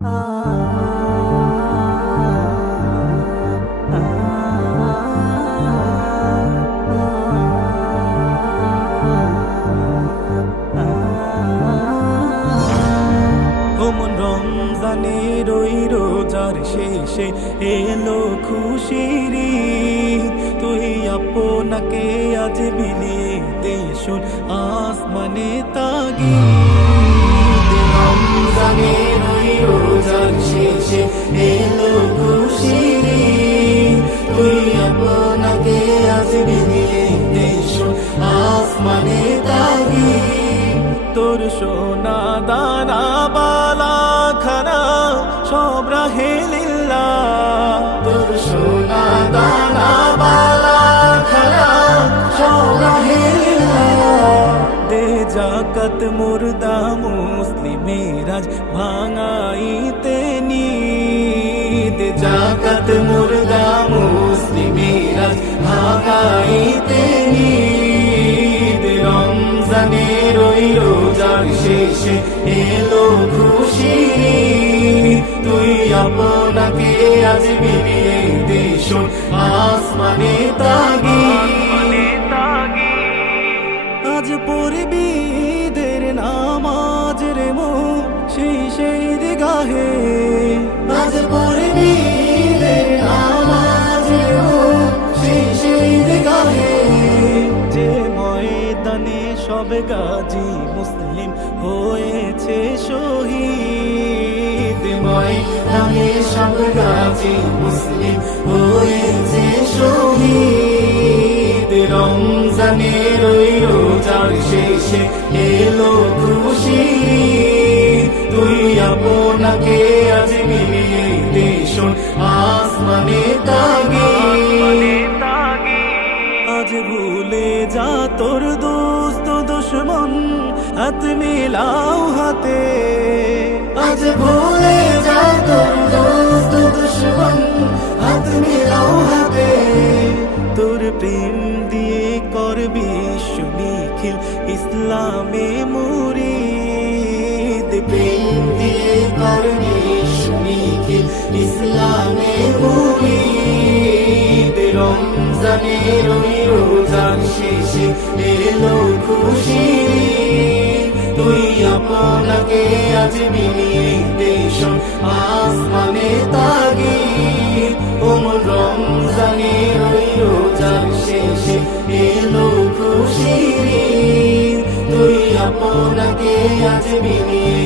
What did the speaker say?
রমজানের ওই রোজার শেষে এলো খুশির ঈদ, তুই আপনাকে আজ বিলিয়ে দে শোন আসমানে তাগিদ। রমজানের ওই রোজার শেষে এলো খুশির ঈদ, তুই আপনাকে আজ বিলিয়ে দে শোন আসমানে তাগিদ। তোর সোনা দানা বালা খানা সব রাহে লিল্লাহ, তোর সোনা দানা বালা খানা সব রাহে লিল্লাহ। দে জাকাত মুর্দা মুসলিমের আজ ভাঙাইতে নিদ, জাকাত মুর্দা মুসলিমের আজ ভাঙাইতে নিদ। রমজানের ওই রোজার শেষে এলো খুশির ঈদ, তুই আপনাকে আজ বিলিয়ে দে শোন আসমানে তাগিদ। আজ পড়বি ঈদের নামাজ রে মন সেই ঈদগাহে, আজ পড়বি ঈদের নামাজ রে মন সেই ঈদগাহে। যে ময়দানে সব গাজী মুসলিম হয়েছে শহীদ, ময়দানে সব গাজী মুসলিম হয়েছে শহীদ। রমজানের ওই রোজার শেষে এলো খুশির ঈদ, তুই আপনাকে আজ বিলিয়ে দে শোন আসমানে তাগিদ। আজ ভুলে যা তোর দোস্ত দুশ্মন, হাত মিলাও হাতে। আজ ভুলে যা তোর দোস্ত দুশ্মন, হাত মিলাও হাতে। তোর প্রেম দিয়ে করবি সুনিখিল ইসলামে মুরিদ, প্রেম দিয়ে করবি সুনিখিল ইসলামে মুরিদ। রমজানের ওই রোজার শেষে এলো খুশির ঈদ, তুই আপনাকে আজ বিলিয়ে দে শোন আসমানে তাগিদ। রমজানের ওই রোজার শেষে এলো খুশির ঈদ, তুই আপনাকে আজ বিলিয়ে